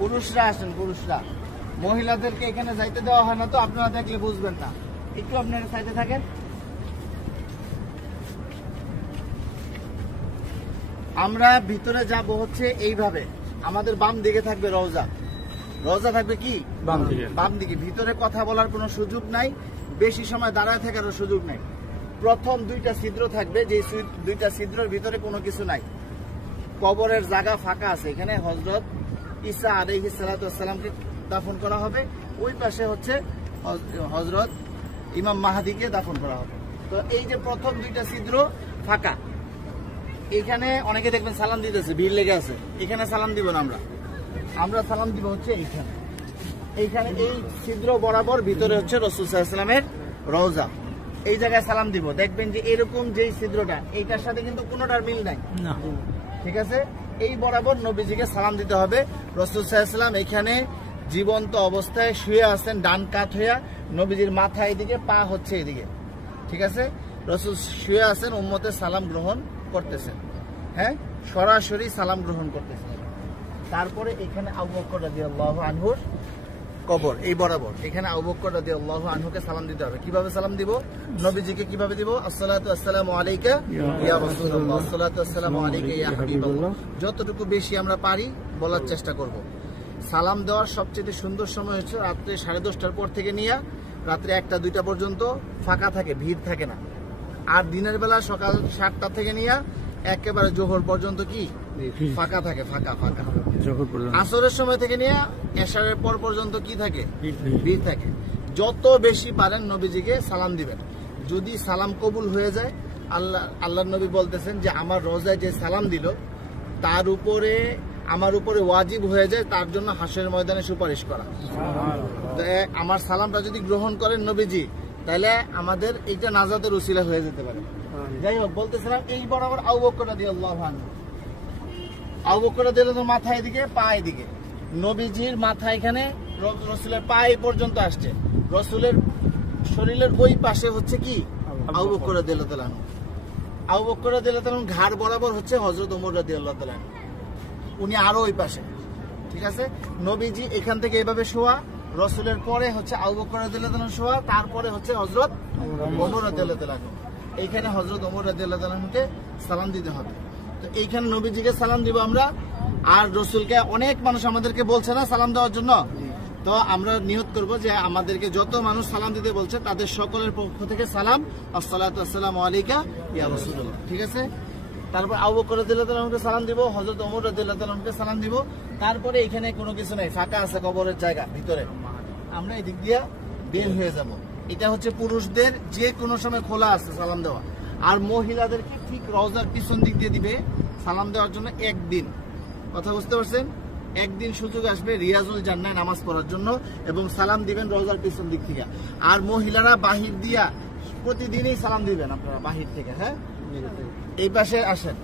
পুরুষরা আসেন, পুরুষরা। মহিলাদেরকে এখানে যাইতে দেওয়া হয় না, তো আপনারা দেখলে বুঝবেন না। একটু আপনারা সাইডে থাকেন। আমরা ভিতরে যাব হচ্ছে এইভাবে। আমাদের বাম দিকে থাকবে রওজা। রওজা থাকবে কি বাম দিকে। ভিতরে কথা বলার কোনো সুযোগ নাই, বেশি সময় দাঁড়ায় থাকারও সুযোগ নাই। প্রথম দুইটা ছিদ্র থাকবে, যে দুইটা ছিদ্রের ভিতরে কোনো কিছু নাই। কবরের জায়গা ফাঁকা আছে। এখানে হযরত ঈসা আলাইহিস সালাতু ওয়াস সালামকে দাফন করা হবে। ওই পাশে হচ্ছে হযরত ইমাম মাহদিকে দাফন করা হবে। তো এই যে প্রথম দুইটা ছিদ্র ফাঁকা, এখানে অনেকে দেখবেন সালাম দিতেছে, ভিড় লেগে আছে। এখানে সালাম দিব না, আমরা সালাম দিব হচ্ছে এইখানে। এইখানে এই ছিদ্র বরাবর ভিতরে হচ্ছে রাসূল সাল্লাল্লাহু আলাইহি ওয়াসাল্লামের রওজা। এই জায়গায় সালাম দিব। দেখবেন যে এরকম যেই ছিদ্রটা, এইটার সাথে কিন্তু কোনোটার মিল নাই, ঠিক আছে? এই বরাবর নবীজিকে সালাম দিতে হবে। রাসূল সাল্লাল্লাহু আলাইহি ওয়াসাল্লাম এখানে জীবন্ত অবস্থায় শুয়ে আছেন, ডান কাত হইয়া। নবীজির মাথা এদিকে, পা হচ্ছে এদিকে, ঠিক আছে? রাসূল শুয়ে আছেন, উম্মতের সালাম গ্রহণ করতেছেন। হ্যাঁ, সরাসরি সালাম গ্রহণ করতেছেন। তারপরে এখানে আবু বকর রাদিয়াল্লাহু আনহুর কবর, এই বরাবর এখানে আবু বকর রাদিয়াল্লাহু আনহুকে সালাম দিতে হবে। কিভাবে সালাম দিব? নবীজিকে কিভাবে দিব? আসসালাতু আসসালামু আলাইকা ইয়া রাসূলুল্লাহ, আসসালাতু আসসালামু আলাইকা ইয়া হাবিবাল্লাহ। যতটুকু বেশি আমরা পারি বলার চেষ্টা করব। সালাম দেওয়ার সবচেয়ে সুন্দর সময় হচ্ছে রাত্রে 10:30টার পর থেকে নিয়ে রাত্রে 1টা-2টা পর্যন্ত ফাঁকা থাকে, ভিড় থাকে না। আর দিনের বেলা সকাল 7টা থেকে নিয়ে একেবারে জোহর পর্যন্ত কি ফাঁকা থাকে, ফাঁকা। আসরের সময় থেকে নিয়ে এশারের পর পর্যন্ত কি থাকে? ভিড় থাকে। যত বেশি পারেন নবীজিকে সালাম দিবেন। যদি সালাম কবুল হয়ে যায়, আল্লাহর নবী বলতেছেন যে আমার রোজায় যে সালাম দিল তার উপরে, আমার উপরে ওয়াজিব হয়ে যায় তার জন্য হাসরের ময়দানে সুপারিশ করা। আমার সালামটা যদি গ্রহণ করেন নবীজি, তাহলে আমাদের এইটা নাজাতের উসিলা হয়ে যেতে পারে। যাই হোক, বলতেছিলাম এই বরাবর আবু বকর রাদিয়াল্লাহু আনহু, আবু বকর রাদিয়াল্লাহু আনহু মাথা এদিকে, পা এদিকে। নবীজির মাথা এখানে, রাসূলের পা এই পর্যন্ত আসছে। রাসূলের শরীরের ওই পাশে হচ্ছে কি আবু বকর রাদিয়াল্লাহু তাআলা। আবু বকর রাদিয়াল্লাহু তাআলা ঘাড় বরাবর হচ্ছে হযরত ওমর রাদিয়াল্লাহু তাআলা, উনি আরো ওই পাশে, ঠিক আছে? নবীজি এখান থেকে এইভাবে শোয়া, রাসূলের পরে হচ্ছে আবু বকর রাদিয়াল্লাহু তাআলা শোয়া, তারপরে হচ্ছে হযরত ওমর রাদিয়াল্লাহু তাআলা। এইখানে হযরত ওমর রাদিয়াল্লাহু তাআলাকে সালাম দিতে হবে। তো এইখানে নবীজিকে সালাম দিব আমরা। আর রাসূলকে অনেক মানুষ আমাদেরকে বলছে না সালাম দেওয়ার জন্য, তো আমরা নিয়ত করব যে আমাদেরকে যত মানুষ সালাম দিতে বলছে তাদের সকলের পক্ষ থেকে সালাম, আসসালাতু আসসালামু আলাইকা ইয়া রাসূলুল্লাহ, ঠিক আছে? তারপর আবু বকর রাদিয়াল্লাহু তাআলাকে সালাম দিব, হযরত ওমর রাদিয়াল্লাহু তাআলাকে সালাম দিব। তারপরে এখানে কোনো কিছু নাই, ফাঁকা আছে কবরের জায়গা ভিতরে। আমরা এই দিক দিয়ে বের হয়ে যাব। এটা হচ্ছে পুরুষদের যে কোনো সময় খোলা আছে সালাম দেওয়া। আর মহিলাদেরকে ঠিক রওজার পিছন দিক দিয়ে দিবে সালাম দেওয়ার জন্য একদিন। কথা বুঝতে পারছেন? একদিন সুযোগ আসবে রিয়াজুল জান্নাহ নামাজ পড়ার জন্য, এবং সালাম দিবেন রওজার পিছন দিক থেকে। আর মহিলারা বাহির দিয়া প্রতিদিনই সালাম দিবেন আপনারা বাহির থেকে। হ্যাঁ, এই পাশে আসেন।